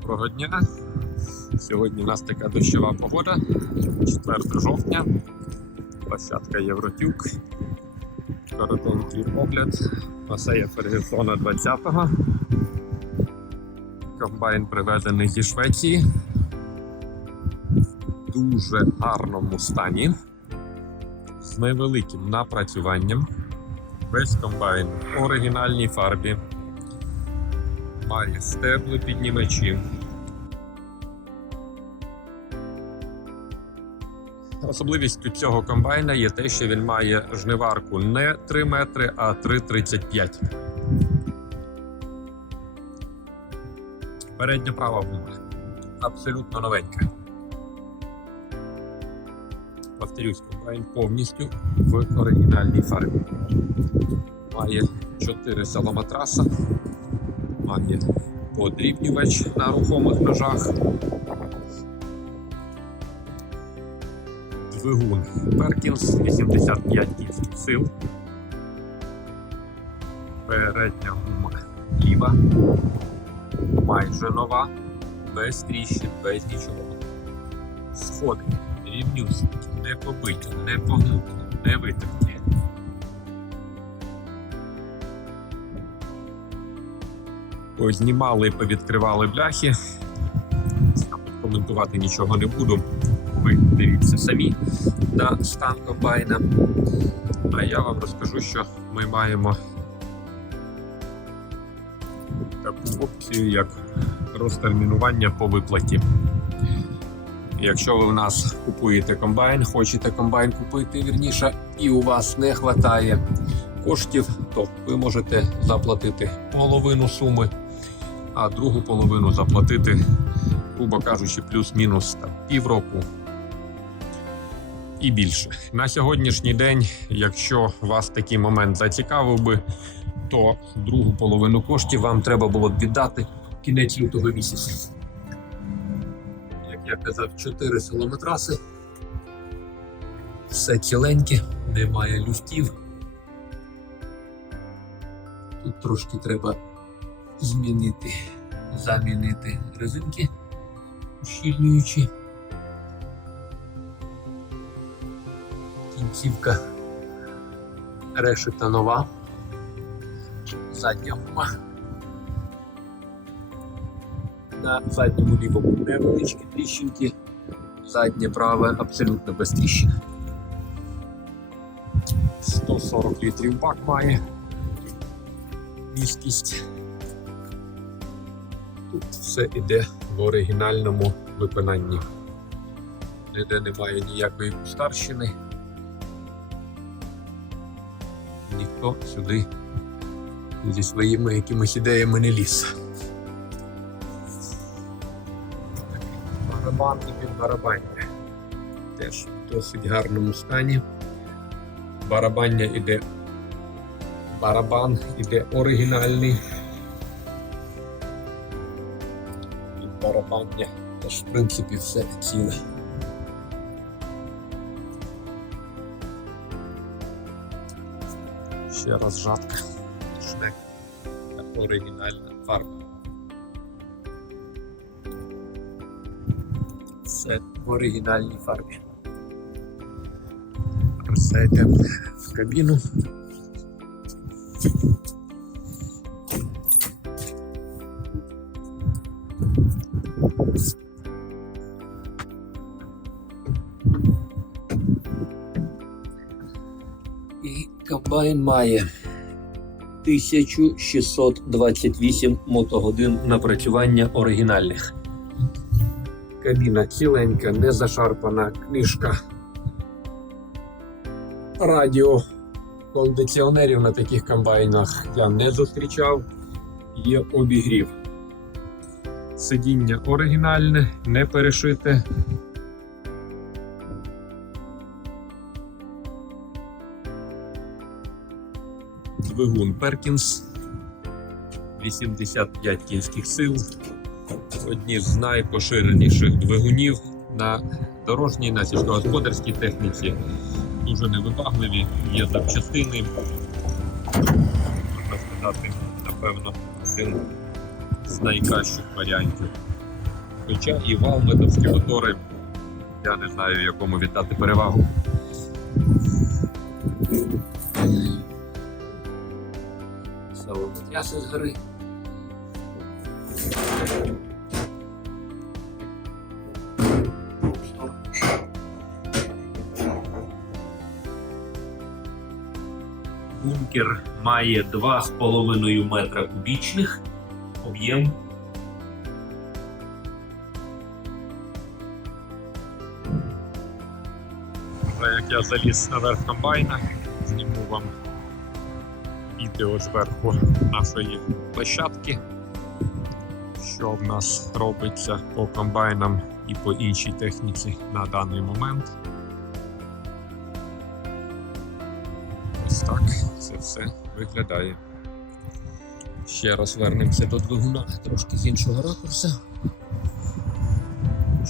Доброго дня. Сьогодні у нас така дощова погода. 4 жовтня. Площадка Євротюк. Коротенький огляд. Масея Фергюсона 20-го. Комбайн привезений зі Швеції. В дуже гарному стані. З невеликим напрацюванням. Весь комбайн в оригінальній фарбі. Має стебли піднімачі. Особливістю цього комбайна є те, що він має жниварку не 3 метри, а 3,35. Передня права гума. Абсолютно новенька. Повторюсь, комбайн повністю в оригінальній фарбі. Має 4 саломатраса, має подрібнювач на рухомих ножах. Двигун Перкінс 85 кінських сил. Передня гума ліва. Майже нова, без тріщин, без нічого. Сходи рівнюсенькі, не побиті, не погнуті, не витерті. Познімали, повідкривали бляхи. Коментувати нічого не буду. Ви дивіться самі на стан комбайна. А я вам розкажу, що ми маємо таку опцію, як розтермінування по виплаті. Якщо ви в нас купуєте комбайн, хочете комбайн купити вірніше, і у вас не вистачає коштів, то ви можете заплатити половину суми, а другу половину заплатити, грубо кажучи, плюс-мінус півроку і більше. На сьогоднішній день, якщо вас такий момент зацікавив би, то другу половину коштів вам треба було б віддати кінець лютого місяця. Як я казав, 4 силометраси. Все ціленьке, немає люфтів. Тут трошки треба змінити, замінити резинки ущільнюючі. Кінцівка решета нова. Задня гума. На задньому лівому невеличкі тріщинки. Заднє праве абсолютно без тріщин. 140 літрів бак має місткість. Тут все іде в оригінальному виконанні. Ніде немає ніякої кустарщини. Ніхто сюди зі своїми якимись ідеями не ліз. Барабан і підбарабання. Теж в досить гарному стані. Барабання іде. Барабан іде оригінальний. Підбарабання теж в принципі все ціле. Ще раз жатка. Шнек. Оригінальна фарба. Все в оригінальній фарбі. Все йдемо в кабіну. Комбайн має 1628 мотогодин напрацювання оригінальних. Кабіна ціленька, не зашарпана, книжка. Радіо кондиціонерів на таких комбайнах я не зустрічав. Є обігрів. Сидіння оригінальне, не перешите. Двигун Перкінс 85 кінських сил. Одні з найпоширеніших двигунів на дорожній, на сільськогосподарській техніці. Дуже невибагливі, є запчастини. Можна сказати, напевно, один з найкращих варіантів. Хоча і валметовські мотори, я не знаю, якому віддати перевагу. М'ясо з гори. Бункер має 2,5 метра кубічних, об'єм як я заліз наверх комбайна, зніму вам відео зверху нашої площадки, що в нас робиться по комбайнам і по іншій техніці на даний момент. Ось так це все виглядає. Ще раз вернемося до двигуна трошки з іншого ракурсу.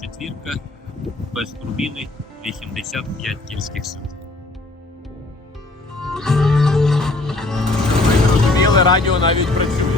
четвірка без турбіни 85 кінських сил. Зрозуміли, радіо навіть працює.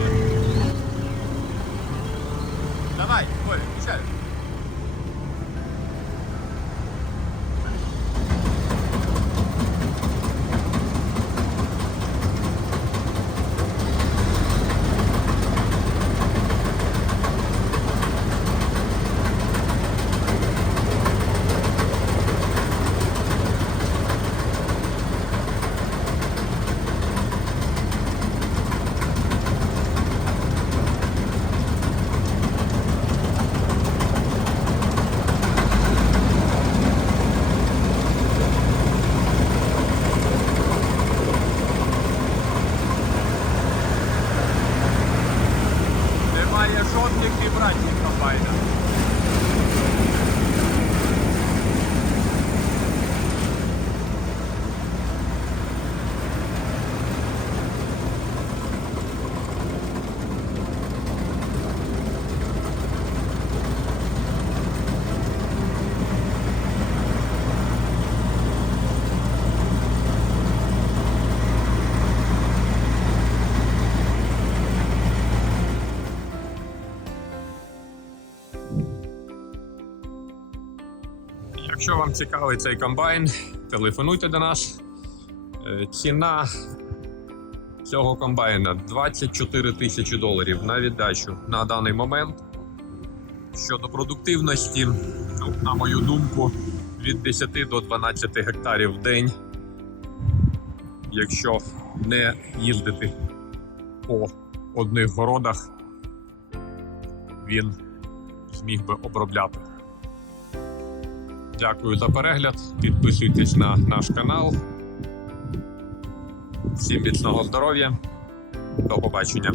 Якщо вам цікавий цей комбайн, телефонуйте до нас. Е, Ціна цього комбайна 24 тисячі доларів на віддачу на даний момент. Щодо продуктивності, ну, на мою думку, від 10 до 12 гектарів в день. Якщо не їздити по одних городах, він зміг би обробляти. Дякую за перегляд. Підписуйтесь на наш канал. Всім міцного здоров'я. До побачення.